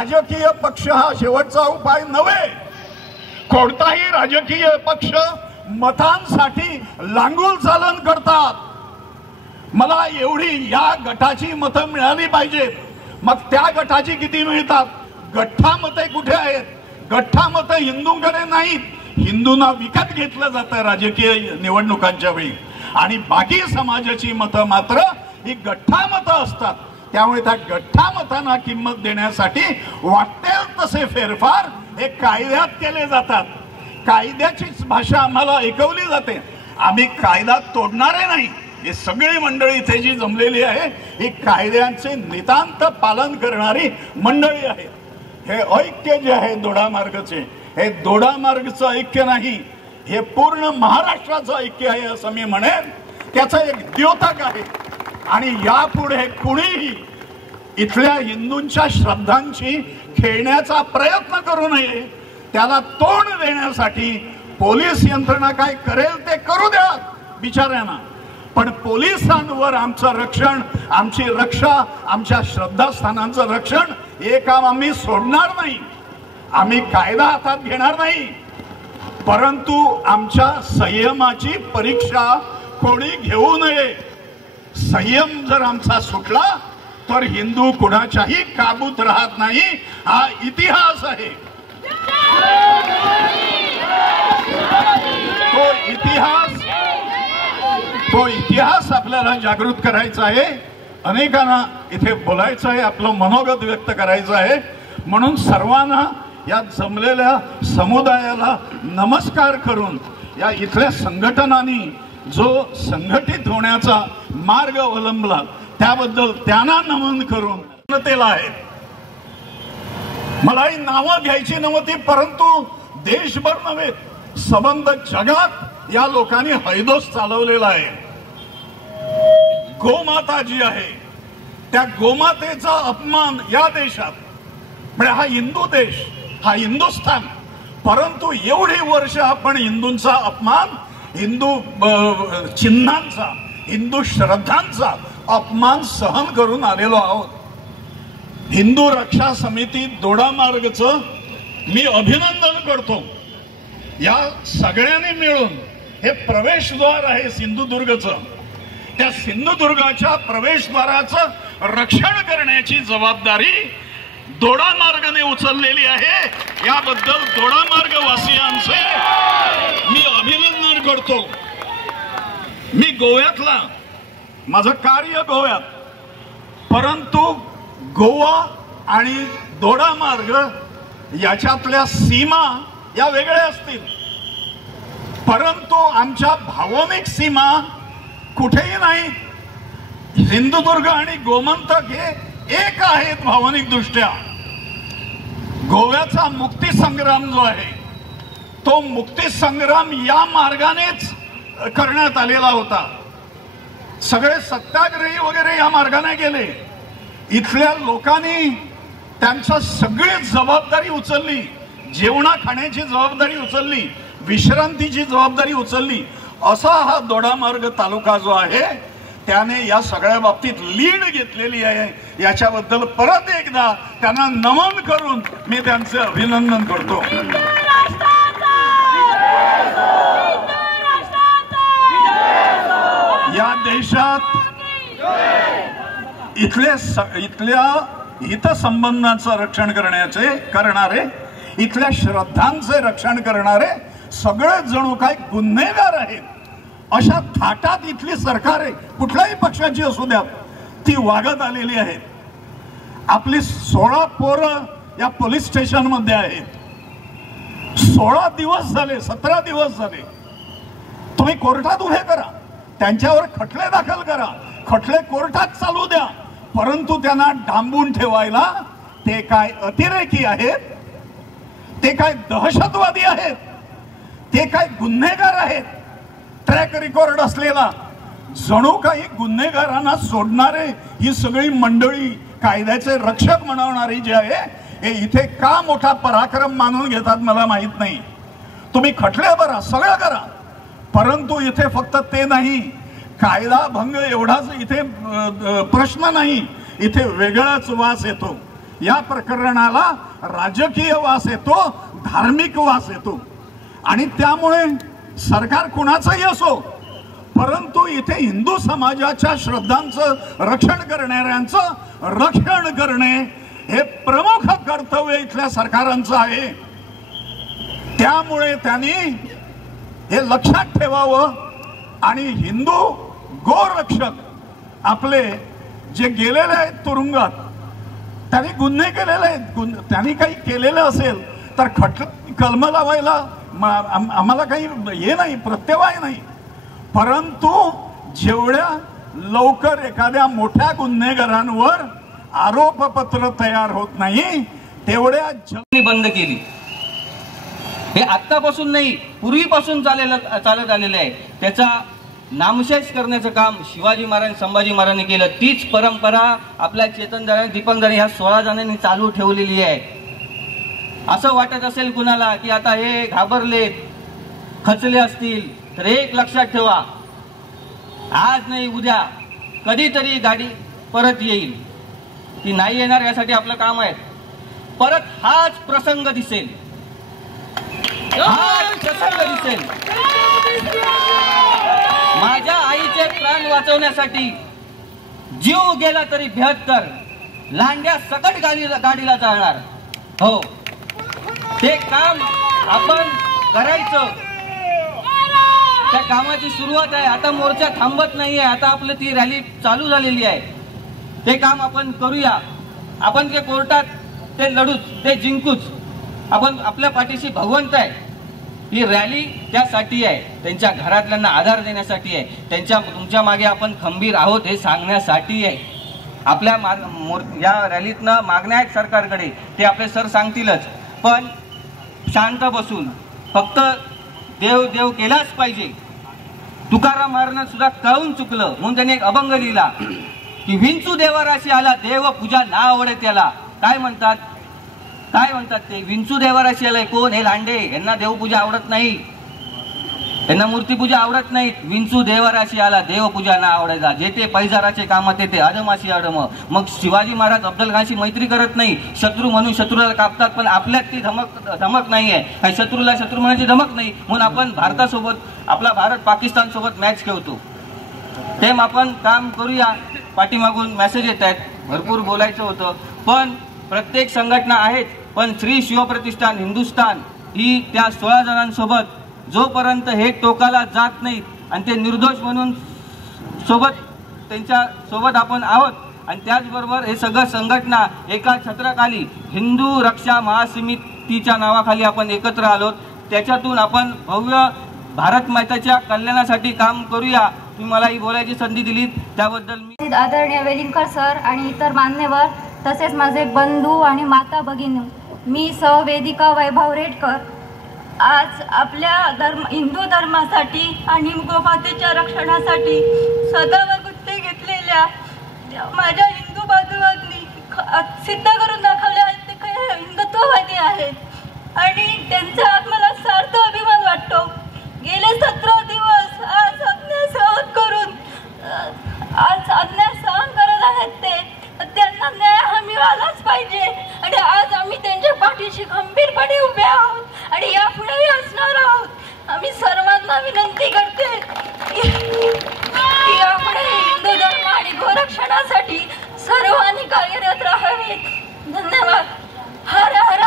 राजकीय पक्ष हा शेवटचा उपाय नव्हे। कोणताही राजकीय पक्ष मतांसाठी लांगुल चालन करतात। मला एवढी या गटाची मतं मिळाली पाहिजेत, मग त्या गटाची किती मिळतात? गठ्ठा मते कुठे आहेत? गठ्ठा मतं हिंदूंकडे नाहीत, हिंदूंना विकत घेतलं जातं राजकीय निवडणुकांच्या वेळी, आणि बाकी समाजाची मतं मात्र ही गठ्ठा मतं असतात। त्यामुळे त्या गठ्ठा मतांना किंमत देण्यासाठी वाटेल तसे फेरफार हे कायद्यात केले जातात। कायद्याचीच भाषा आम्हाला ऐकवली जाते। आम्ही कायदा तोडणारे नाही। ही सगळी मंडळी इथे जी जमलेली आहे ही कायद्यांचे नितांत पालन करणारी मंडळी आहे। हे ऐक्य जे आहे दोडामार्गचे, हे दोडामार्गचं ऐक्य नाही, हे पूर्ण महाराष्ट्राचं ऐक्य आहे असं मी म्हणेन। त्याचा एक द्योतक आहे, आणि यापुढे कुणीही इथल्या हिंदूंच्या श्रद्धांची खेळण्याचा प्रयत्न करू नये। त्याला तोंड देण्यासाठी पोलीस यंत्रणा काय करेल ते करू द्या बिचाऱ्यांना, पण पोलिसांवर आमचं रक्षण, आमची रक्षा, आमच्या श्रद्धास्थानांचं रक्षण हे काम आम्ही सोडणार नाही। आम्ही कायदा हातात घेणार नाही, परंतु आमच्या संयमाची परीक्षा कोणी घेऊ नये। संयम जर आमचा सुटला तर हिंदू कुणाच्याही काबूत राहत नाही, हा इतिहास आहे। तो इतिहास आपल्याला जागृत करायचा आहे। अनेकांना इथे बोलायचं आहे, आपलं मनोगत व्यक्त करायचं आहे। म्हणून सर्वांना, या जमलेल्या समुदायाला नमस्कार करून, या इथल्या संघटनांनी जो संघटित होण्याचा मार्ग अवलंबला त्याबद्दल त्यांना नमन करून जनतेला आहे। मलाही नावं घ्यायची नव्हती, परंतु देशभर नव्हे सबंध जगात या लोकांनी हैदोस चालवलेला आहे। गोमाता जी आहे त्या गोमातेचा अपमान या देशात, म्हणजे हा हिंदू देश, हा हिंदुस्थान, परंतु एवढी वर्ष आपण हिंदूंचा अपमान, हिंदू चिन्हांचा, हिंदू श्रद्धांचा अपमान सहन करून आलेलो आहोत। हिंदू रक्षा समिती दोडामार्गचं मी अभिनंदन करतो। या सगळ्यांनी मिळून हे प्रवेशद्वार आहे सिंधुदुर्गचं, त्या सिंधुदुर्गाच्या प्रवेशद्वाराचं रक्षण करण्याची जबाबदारी दोडामार्गने उचललेली आहे। याबद्दल दोडामार्ग वासियांचे मी अभिनंदन करतो। मी गोव्यातला, माझं कार्य गोव्यात, परंतु गोवा आणि दोडामार्ग याच्यातल्या सीमा या वेगळ्या असतील, परंतु आमच्या भावनिक सीमा कुठेही नाही। सिंधुदुर्ग आणि गोमंतक हे एक आहेत भावनिक दृष्ट्या। गोव्याचा मुक्ती संग्राम जो आहे तो मुक्ती संग्राम या मार्गानेच करण्यात आलेला होता। सगळे सत्याग्रही वगैरे या मार्गाने गेले। इथल्या लोकांनी त्यांची सगळी जबाबदारी उचलली, जेवणा खाण्याची जबाबदारी उचलली, विश्रांतीची जबाबदारी उचलली। असा हा दोडामार्ग तालुका जो आहे त्याने या सगळ्या बाबतीत लीड घेतलेली आहे। याच्याबद्दल परत एकदा त्यांना नमन करून मी त्यांचे अभिनंदन करतो। या देशात इथल्या हितसंबंधांचं रक्षण करणारे, इथल्या श्रद्धांचे रक्षण करणारे सगळे जणू काय गुन्हेगार आहेत अशा थाटात इथली सरकार आहे, कुठल्याही पक्षाची असू द्या, ती वागत आलेली आहे। आपली 16 पोरं या पोलीस स्टेशन मध्ये आहेत। 16 दिवस झाले, 17 दिवस झाले। तुम्ही कोर्टात उभे करा, त्यांच्यावर खटले दाखल करा, खटले कोर्टात चालू द्या, परंतु त्यांना डांबून ठेवायला ते काय अतिरेकी आहेत, ते काय दहशतवादी आहेत, ते काय गुन्हेगार आहेत। ट्रॅक रेकॉर्ड असलेला जणू काही गुन्हेगारांना सोडणारे ही सगळी मंडळी, कायद्याचे रक्षक म्हणवणारी जी आहे, हे इथे का मोठा पराक्रम मानून घेतात मला माहित नाही। तुम्ही खटले भरा, सगळं करा, परंतु इथे फक्त ते नाही, कायदा भंग एवढाच इथे प्रश्न नाही, इथे वेगळाच वास येतो। या प्रकरणाला राजकीय वास येतो, धार्मिक वास येतो आणि त्यामुळे सरकार कुणाचंही असो, परंतु इथे हिंदू समाजाच्या श्रद्धांचं रक्षण करणाऱ्यांचं रक्षण करणे हे प्रमुख कर्तव्य इथल्या सरकारांचं आहे। त्यामुळे त्यांनी हे लक्षात ठेवावं आणि हिंदू गोरक्षक आपले जे गेलेले आहेत तुरुंगात, त्यांनी गुन्हे केलेले आहेत, त्यांनी काही केलेलं असेल तर कलम लावायला आम्हाला काही हे नाही, प्रत्यवाय नाही, परंतु जेवढ्या लवकर एखाद्या मोठ्या गुन्हेगारांवर आरोपपत्र तयार होत नाही तेवढ्या बंद केली। हे आत्तापासून नाही, पूर्वीपासून चालत आलेलं आहे। त्याचा नामशेष करण्याचं काम शिवाजी महाराज संभाजी महाराजांनी केलं। तीच परंपरा आपल्या चेतनदारांनी दीपकदारांनी ह्या 16 जणांनी चालू ठेवलेली आहे। असं वाटत असेल कुणाला की आता हे घाबरलेत, खचले असतील, तर एक लक्षात ठेवा, आज नाही उद्या कधीतरी गाडी परत येईल। ती नाही येणार यासाठी आपलं काम आहे। परत हाच प्रसंग दिसेल, हाच प्रसंग दिसेल। माझ्या आईचे प्राण वाचवण्यासाठी जीव गेला तरी 72 लांड्या सकट गाडीला जाणार। हो, ते काम आपण करायचं, त्या कामाची सुरुवात आहे। आता मोर्चा थांबत नाहीये, आता आपलं ती रॅली चालू झालेली आहे। ते काम आपण करूया। आपण जे कोर्टात ते लढूच, ते जिंकूच, आपण आपल्या पाठीशी भगवंत आहे। ही रॅली त्यासाठी आहे, त्यांच्या घरातल्यांना आधार देण्यासाठी आहे, तुमच्या मागे आपण खंबीर आहोत हे सांगण्यासाठी आहे। आपल्या या रॅलीतनं मागण्या आहेत सरकारकडे, ते आपले सर सांगतीलच, पण शांत बसून फक्त देव देव केलाच पाहिजे। तुकाराम महाराजांना सुद्धा कळून चुकलं म्हणून त्यांनी एक अभंग लिहिला की विंचू देवाराशी आला देव पूजा ना आवडे त्याला। काय म्हणतात ते विंचू देवाराशी आलाय कोण? हे लांडे, यांना देवपूजा आवडत नाही, यांना मूर्तीपूजा आवडत नाही। विंचू देवाराशी आला देवपूजा ना आवडायचा, जे ते पैजाराचे काम ते अडमाशी अडम। मग शिवाजी महाराज अफजल खानशी मैत्री करत नाही, शत्रू म्हणून शत्रूला कापतात, पण आपल्यात ती धमक नाहीये, काही शत्रूला शत्रू म्हणायची धमक नाही, म्हणून आपण भारतासोबत, आपला भारत पाकिस्तान सोबत मॅच खेळतो। ते आपण काम करूया। पाठीमागून मेसेज येत आहेत, भरपूर बोलायचं होतं, पण प्रत्येक संघटना आहेत, पण श्री शिवप्रतिष्ठान हिंदुस्थान ही त्या 16 जणांसोबत जोपर्यंत हे टोकाला जात नाहीत आणि ते निर्दोष म्हणून त्यांच्या सोबत आपण आहोत। आणि त्याचबरोबर हे सगळं संघटना एका छत्राखाली हिंदू रक्षा महासमितीच्या नावाखाली आपण एकत्र आलोत। त्याच्यातून आपण भव्य भारत मातेच्या कल्याणासाठी काम करूया। तुम्ही मला ही बोलायची संधी दिली त्याबद्दल मी आदरणीय वेलिंगकर सर आणि इतर मान्यवर, तसेच माझे बंधू आणि माता भगिनी, मी वेदिका वैभव रेडकर, आज आपल्या हिंदू धर्मासाठी आणि गोमातेच्या रक्षणासाठी सदैव गुत्ते घेतलेल्या माझ्या हिंदू बांधवांनी सिद्ध करून दाखवले आहेत ते काही हिंदुत्ववादी आहेत आणि त्यांचा आत्म्याला सार्थ अभिमान वाटतो। गेले 17 दिवस आज अन्याय सहन करत आहेत ते, त्यांना न्याय हमी आलाच पाहिजे आणि आज आम्ही त्यांच्या पाठीशी खंबीरपणे उभे आहोत आणि यापुढेही असणार आहोत। आम्ही सर्वांना विनंती करते की यापुढे हिंदू धर्म आणि गोरक्षणासाठी सर्वांनी कार्यरत राहावे। धन्यवाद। हर हर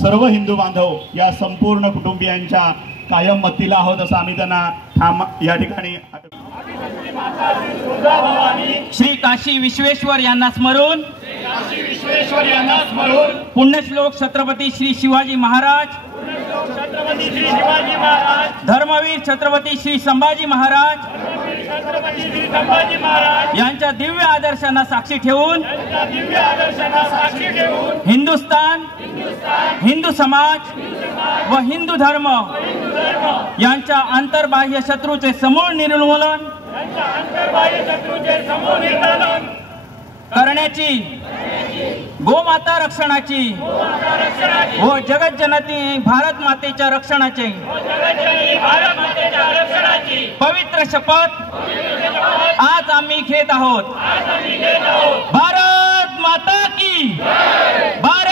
सर्व हिंदू बांधव या संपूर्ण कुटुंबियांच्या कायम मतीला आहोत असं आम्ही त्यांना या ठिकाणी श्री काशी विश्वेश्वर यांना स्मरून पुण्यश्लोक छत्रपती श्री शिवाजी महाराज, धर्मवीर छत्रपती श्री संभाजी महाराज यांच्या दिव्य आदर्शांना साक्षी ठेवून हिंदुस्थान, हिंदू समाज व हिंदू धर्म यांच्या अंतर्बाह्य शत्रूचे समूळ निर्मूलन करण्याची, गोमाता रक्षणाची व जगज्जननी भारत मातेच्या रक्षणाची पवित्र शपथ आज आम्ही खेळत आहोत. भारत माता की. भारत